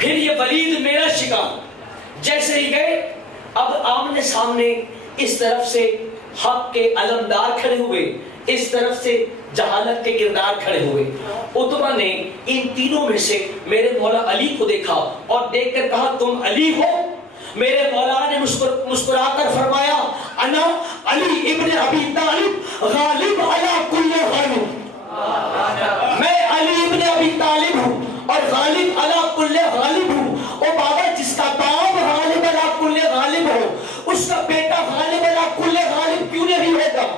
پھر یہ ولید میرا شکار. جیسے ہی گئے اب آمنے سامنے اس طرف سے حق کے علمدار کھڑے ہوئے, اس طرف سے جہالت کے کردار کھڑے ہوئے. عتبہ نے ان تینوں میں سے میرے مولا علی کو دیکھا اور دیکھ کر کہا تم علی ہو؟ میرے مولا نے مسکرا کر فرمایا انا علی ابن ابی طالب غالب علی کل غالب. میں علی ابن ابی طالب ہوں اور غالب علی کل غالب ہوں. او بابا جس کا باپ غالب علی کل غالب ہو اس کا بیٹا غالب علی کل غالب کیوں نہیں ہوگا؟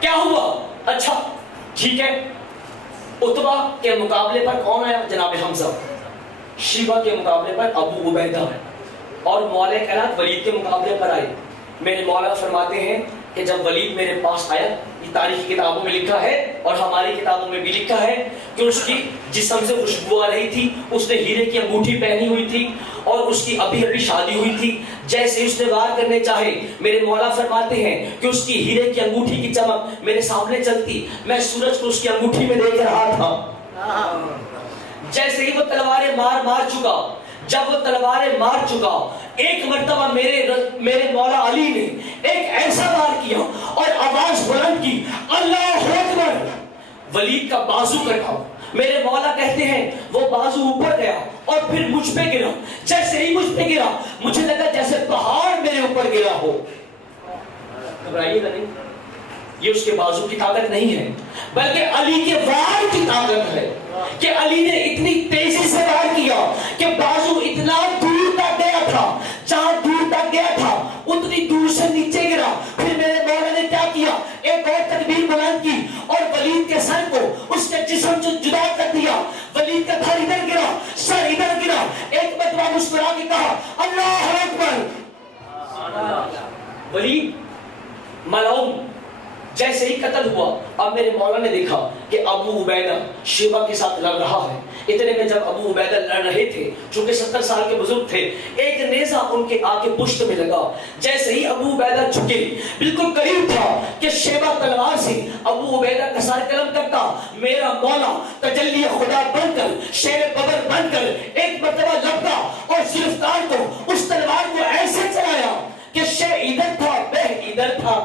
کیا ہوا؟ اچھا ٹھیک ہے, عتبہ کے مقابلے پر کون آیا؟ جناب حمزہ. شیبہ کے مقابلے پر ابو عبیدہ اور مولا کائنات ولید کے مقابلے پر آئے. میرے مولا فرماتے ہیں کہ جب ولید میرے پاس آیا, یہ تاریخی کتابوں میں لکھا ہے اور ہماری کتابوں میں بھی لکھا ہے کہ اس کی جسم سے خوشبو آ رہی تھی, اس نے ہیرے کی انگوٹھی پہنی ہوئی تھی اور اس کی ابھی ابھی شادی ہوئی تھی. جیسے اس نے وار کرنے چاہے میرے مولا فرماتے ہیں کہ اس کی ہیرے کی انگوٹھی کی چمک میرے سامنے چلتی, میں سورج کو اس کی انگوٹھی میں دیکھ رہا تھا. جیسے ہی وہ تلواریں مار چکا, جب وہ تلواریں مار چکا, ایک مرتبہ میرے مولا علی نے ایک ایسا وار کیا اور آواز بلند کی اللہ اکبر. ولید کا بازو کٹا. میرے مولا کہتے ہیں وہ بازو اوپر گیا اور پھر مجھ پہ گرا. جیسے ہی مجھ پہ گرا مجھے لگا جیسے پہاڑ میرے اوپر گرا ہو. گھبرائیے گا نہیں, یہ اس کے بازو کی طاقت نہیں ہے بلکہ علی کے وار کی طاقت ہے کہ علی نے اتنی تیزی سے وار کیا کہ بازو اتنا دور تک گیا تھا, جہاں دور تک گیا تھا اتنی دور سے نیچے گرا. پھر میرے مولا نے کیا کیا, ایک اور تکبیر بلند کی اور ولید کے سر کو اس کے جسم سے جدا کر دیا. ولید کا دھڑ ادھر گرا, سر ادھر گرا. ایک مرتبہ مسکرا کے کہا اللہ اکبر. ولید ملعون جیسے ہی قتل ہوا, اب میرے مولا نے دیکھا کہ ابو عبیدہ شیبہ کے ساتھ لڑ رہا ہے. اتنے میں جب ابو عبیدہ لڑ رہے تھے, چونکہ 70 سال کے بزرگ تھے, ایک نیزہ ان کے آگے پشت میں لگا. جیسے ہی ابو عبیدہ جھکے, بالکل قریب تھا کہ شیبہ تلوار سے ابو عبیدہ کا سر قلم کرتا, میرا مولا تجلی خدا بن کر, شیر بدر بن کر ایک مرتبہ لپکا اور ذوالفقار کو اس تلوار کو ایسے چلایا کہ شے ادھر تھا بہ ادھر تھا.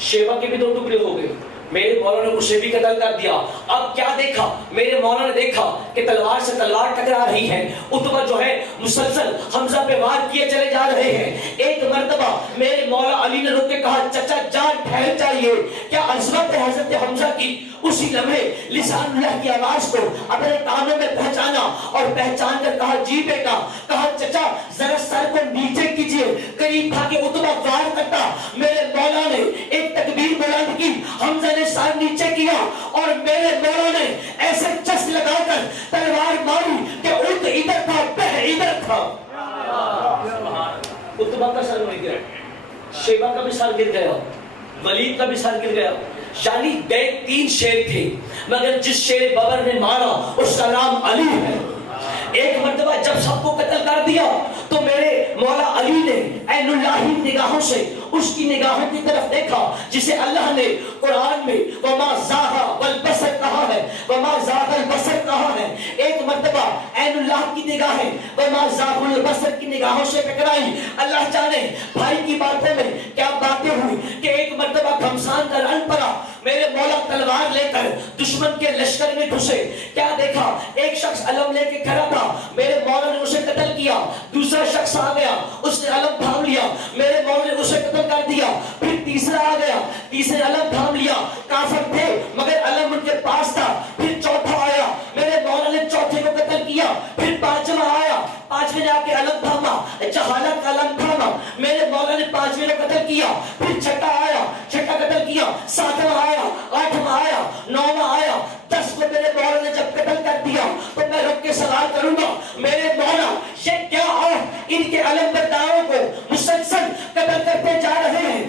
شیبہ کے بھی 2 ٹکڑے ہو گئے. میرے مولا نے اسے بھی قتل کر دیا. اب کیا دیکھا میرے مولا نے؟ دیکھا کہ تلوار سے تلوار ٹکرا رہی ہے. عتبہ جو ہے مسلسل حمزہ پہ وار کیے چلے جا رہے ہیں. ایک مرتبہ میرے مولا علی نے رک کے کہا چچا جان ٹھہر جائیے. کیا عظمت ہے حضرت حمزہ کی؟ اسی لمحے لسان اللہ کی آواز کو اپنے کانوں میں پہچانا اور پہچان کر کہا جی بیٹا. کہا چچا ذرا سر کو نیچے کیجئے. قریب تھا کہ عتبہ وار کرتا. میرے مولا نے ایک تکبیر بلند کی, حمزہ نے سر نیچے کیا اور میرے مولا نے ایسے چس لگا کر تلوار ماری کہ اٹھ ادھر تھا بہ ادھر تھا. عتبہ کا سر نہیں گرا, شیبہ کا بھی سر گر گیا, ولید کا بھی سر گر گیا. یعنی گئے 3 شیر تھے, مگر جس شیر ببر نے مارا اس کا نام علی ہے. ایک مرتبہ جب سب کو قتل کر دیا تو میرے مولا علی نے عین اللہ نگاہوں سے اس کی نگاہوں کی طرف دیکھا جسے اللہ نے قرآن میں وما زاغ البصر کہا ہے, وما زاغ البصر کہا ہے. ایک مرتبہ عین اللہ کی نگاہیں وما زاغ البصر کی نگاہوں سے ٹکرائی. اللہ جانے بھائی کی باتوں میں کیا باتیں ہوئی کہ ایک مرتبہ گھمسان کا رن پڑا. میرے مولا تلوار لے کر دشمن کے لشکر میں گھسے. کیا دیکھا, ایک شخص علم لے کے کھڑا تھا, میرے مولا نے اسے قتل کیا. دوسرا شخص آ گیا, اس نے علم تھام لیا, میرے مولا نے اسے قتل کر دیا. پھر تیسرا آ گیا, تیسرے علم تھام لیا. کافر تھے مگر علم ان کے پاس تھا. پھر چوتھا آیا, میرے مولا نے چوتھے کو قتل کیا. پھر پانچواں آیا, پانچویں نے آ کے علم تھاما, جہالت کا علم تھاما. میرے مولا نے پانچویں کو قتل کیا. پھر چھٹا آیا, چھٹا قتل کیا. ساتواں آیا, آٹھواں آیا, نواں آیا, 10 کو میرے مولا نے جب قتل کر دیا تو میں رک کے سوال کروں گا میرے مولا یہ کیا ہے؟ ان کے علم برداروں کو مسلسل قتل کرتے جا رہے ہیں.